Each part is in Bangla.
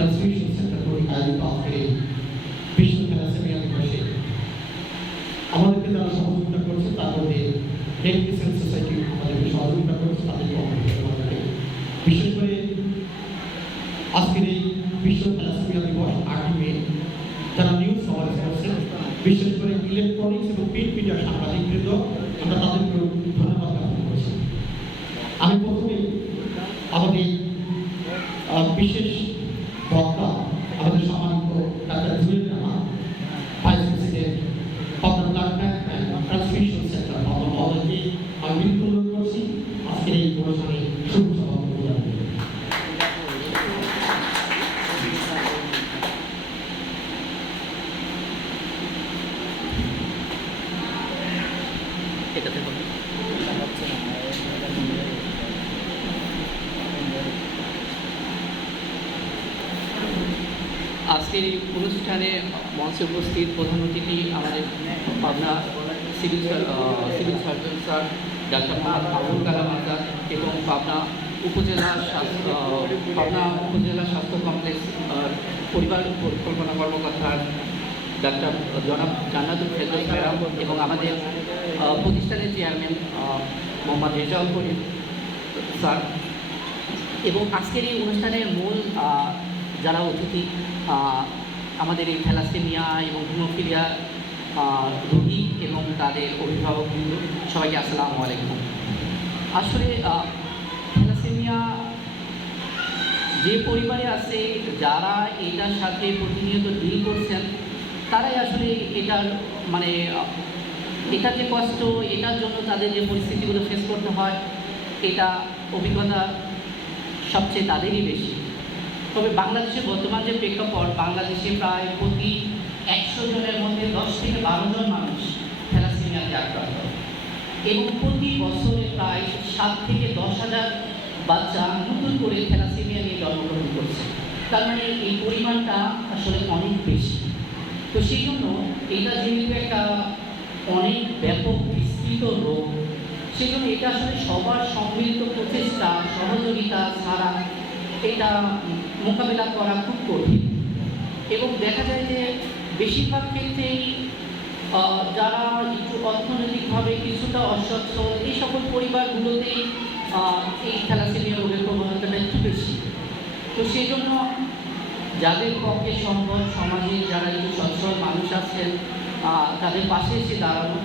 ট্রান্সমিশন সেন্টার কর্তৃক আয়োজিত বিশ্ব থ্যালাসেমিয়া দিবসে আমাদেরকে যারা সহযোগিতা করছে তার মধ্যে রেড ক্রিসেন্ট সোসাইটি আমাদেরকে সহযোগিতা করছে তাদেরকে বিশেষ করে আজকের এই বিশ্ব থ্যালাসেমিয়া দিবস আটই মে, যারা নিউজ কভারেজ করছেন বিশেষ করে ইলেকট্রনিক্স এবং প্রিন্ট মিডিয়ার সাংবাদিকবৃন্দ আমরা তাদেরকে ধন্যবাদ জ্ঞাপন করছি। আমি প্রথমে আমাদের বিশেষ বক্তা আমাদের সম্মানিত doctor Jewel Rahman vice president Pabna blood bank and transmission centre Pabna মহোদয়কে আমি বিনীত অনুরোধ করছি আজকের এই অনুষ্ঠানে শুভ সভাপতি প্রদান করতে। এটাতে বলুন আজকের এই অনুষ্ঠানে মঞ্চে উপস্থিত প্রধান অতিথি আমাদের Pabna civil civil surgeon sir, doctor Mohammad Abul Kalam Azad এবং পাবনা উপজেলা স্বাস্থ্য পাবনা উপজেলা স্বাস্থ্য কমপ্লেক্স পরিবার পরিকল্পনা কর্মকর্তা ডাক্তার জনাব জান্নাতুল ফেরদৌস ম্যাডাম এবং আমাদের প্রতিষ্ঠানের চেয়ারম্যান মোহাম্মদ রেজাউল করিম স্যার। এবং আজকের এই অনুষ্ঠানের মূল যারা অতিথি আমাদের এই থ্যালাসেমিয়া এবং হিমোফিলিয়া রোগী এবং তাদের অভিভাবকবৃন্দ, সবাইকে আসসালামু আলাইকুম। আসলে থ্যালাসেমিয়া যে পরিবারে আছে, যারা এটার সাথে প্রতিনিয়ত ডিল করছেন, তারাই আসলে এটার মানে এটা যে কষ্ট, এটার জন্য তাদের যে পরিস্থিতিগুলো ফেস করতে হয়, এটা অভিজ্ঞতা সবচেয়ে তাদেরই বেশি। তবে বাংলাদেশের বর্তমান যে প্রেক্ষাপট, বাংলাদেশে প্রায় প্রতি একশো জনের মধ্যে দশ থেকে বারো জন মানুষ থ্যালাসেমিয়াতে আক্রান্ত। এবং প্রতি বছরে প্রায় সাত থেকে দশ হাজার বাচ্চা নতুন করে থ্যালাসেমিয়া নিয়ে জন্মগ্রহণ করছে। তার মানে এই পরিমাণটা আসলে অনেক বেশি। তো সেই জন্য এটা যেহেতু একটা অনেক ব্যাপক বিস্তৃত রোগ, সেই জন্য এটা আসলে সবার সম্মিলিত প্রচেষ্টা, সহযোগিতা ছাড়া এটা মোকাবেলা করা খুব কঠিন। এবং দেখা যায় যে বেশিরভাগ ক্ষেত্রেই যারা একটু অর্থনৈতিকভাবে কিছুটা অসচ্ছল, এই সকল পরিবারগুলোতেই এই থ্যালাসেমিয়া রোগের প্রবণতাটা একটু বেশি। তো সেই জন্য যাদের পক্ষে সম্ভব, সমাজে যারা একটু সচ্ছল মানুষ আছেন তাদের পাশে এসে দাঁড়ানো।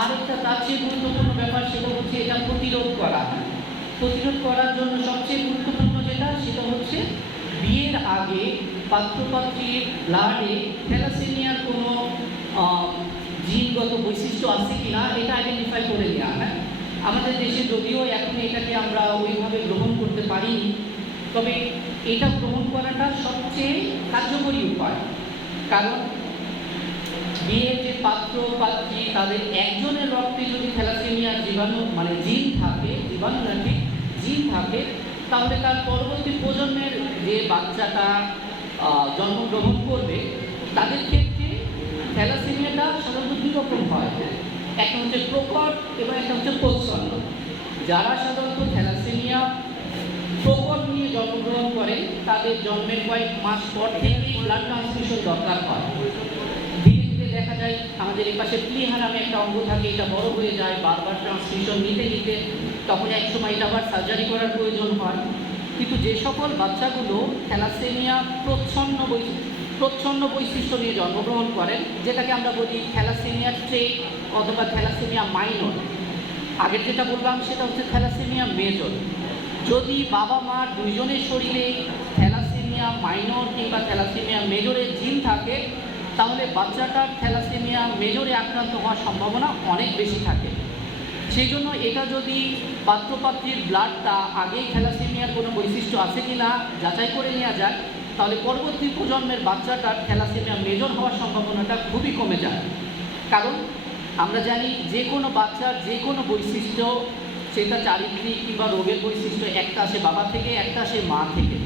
আর একটা তার চেয়ে গুরুত্বপূর্ণ ব্যাপার সেটা হচ্ছে এটা প্রতিরোধ করা। প্রতিরোধ করার জন্য সবচেয়ে গুরুত্বপূর্ণ হচ্ছে বিয়ের আগে পাত্রপাত্রীর ব্লাডে থ্যালাসেমিয়ার কোনো জিনগত বৈশিষ্ট্য আছে কি না এটা আইডেন্টিফাই করে নেওয়া হ্যাঁ? আমাদের দেশে যদিও এখন এটাকে আমরা ওইভাবে গ্রহণ করতে পারিনি, তবে এটা গ্রহণ করাটা সবচেয়ে কার্যকরী উপায়। কারণ বিয়ের যে পাত্র পাত্রী তাদের একজনের রক্তে যদি থ্যালাসেমিয়ার জীবাণু মানে জিন থাকে, জীবাণু জিন থাকে তাহলে তার পরবর্তী প্রজন্মের যে বাচ্চাটা জন্মগ্রহণ করবে, তাদের ক্ষেত্রে থ্যালাসেমিয়াটা সাধারণত দুই রকম হয়। একটা হচ্ছে প্রকট এবং একটা হচ্ছে প্রচ্ছন্ন। যারা সাধারণত থ্যালাসেমিয়া প্রকট নিয়ে জন্মগ্রহণ করে, তাদের জন্মের কয়েক মাস পর থেকেই ব্লাড ট্রান্সমিশন দরকার হয়। ধীরে ধীরে দেখা যায়, আমাদের এই পাশে প্লিহা নামে একটা অঙ্গ থাকে, এটা বড় হয়ে যায়, বারবার ট্রান্সমিশন নিতে নিতে তখন এক সময় এটা আবার সার্জারি করার প্রয়োজন হয়। কিন্তু যে সকল বাচ্চাগুলো থ্যালাসেমিয়া প্রচ্ছন্ন প্রচ্ছন্ন বৈশিষ্ট্য নিয়ে জন্মগ্রহণ করেন, যেটাকে আমরা বলি থ্যালাসেমিয়া ট্রেক অথবা থ্যালাসেমিয়া মাইনর। আগের যেটা বললাম সেটা হচ্ছে থ্যালাসেমিয়া মেজর। যদি বাবা মা দুইজনের শরীরে থ্যালাসেমিয়া মাইনর কিংবা থ্যালাসেমিয়া মেজরের জিন থাকে, তাহলে বাচ্চাটার থ্যালাসেমিয়া মেজরে আক্রান্ত হওয়ার সম্ভাবনা অনেক বেশি থাকে। সেই জন্য এটা যদি পাত্রপাত্রীর ব্লাডটা আগেই থ্যালাসেমিয়ার কোনো বৈশিষ্ট্য আছে কি না যাচাই করে নেওয়া যায় তাহলে পরবর্তী প্রজন্মের বাচ্চাটার থ্যালাসেমিয়া মেজর হওয়ার সম্ভাবনাটা খুবই কমে যায়। কারণ আমরা জানি যে কোনো বাচ্চার যে কোনো বৈশিষ্ট্য, সেটা চারিত্রিক কিংবা রোগের বৈশিষ্ট্য, একটা আসে বাবা থেকে, একটা আসে মা থেকে।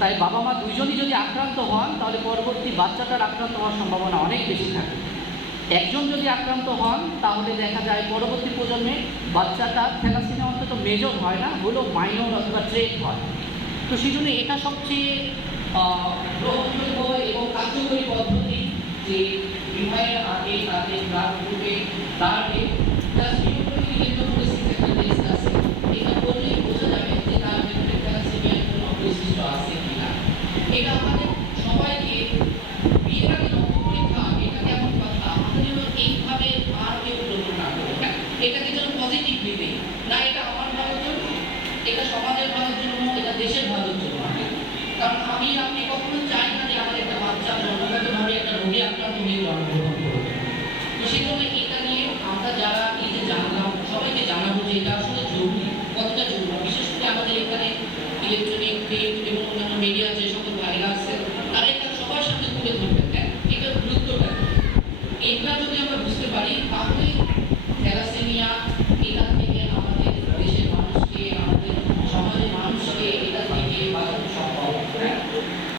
তাই বাবা মা দুইজনই যদি আক্রান্ত হন, তাহলে পরবর্তী বাচ্চাটার আক্রান্ত হওয়ার সম্ভাবনা অনেক বেশি থাকে। একজন যদি আক্রান্ত হন, তাহলে দেখা যায় পরবর্তী প্রজন্মে বাচ্চাটা থ্যালাসিমিয়া অন্তত মেজর হয় না, হলেও মাইনর অথবা ট্রেড হয়। তো সেই জন্য এটা সবচেয়ে গ্রহণযোগ্য এবং কার্যকরী পদ্ধতি যে বিবাহের আগে তাদের ব্লাড গ্রুপে ব্লাডে দেশের ভালোর জন্য কারণ আমি, আপনি কখনো চাই না যে আমার একটা বাচ্চা জন্মগতভাবে একটা রোগে আক্রান্ত হয়ে জন্মগ্রহণ করবে। তো সেই এটা নিয়ে আমরা যারা এই যে জানলাম, সবাইকে জানাব যে এটা আসলে জরুরি, কতটা জরুরি। বিশেষ করে আমাদের এখানে ইলেকট্রনিক প্রিন্ট এবং অন্যান্য মিডিয়া যে সকল ভাইরা আছে, তারা এটা সবার সামনে তুলে ধরবে। হ্যাঁ গুরুত্বটা এটা যদি আমরা বুঝতে পারি, তাহলে থ্যালাসেমিয়া, এটা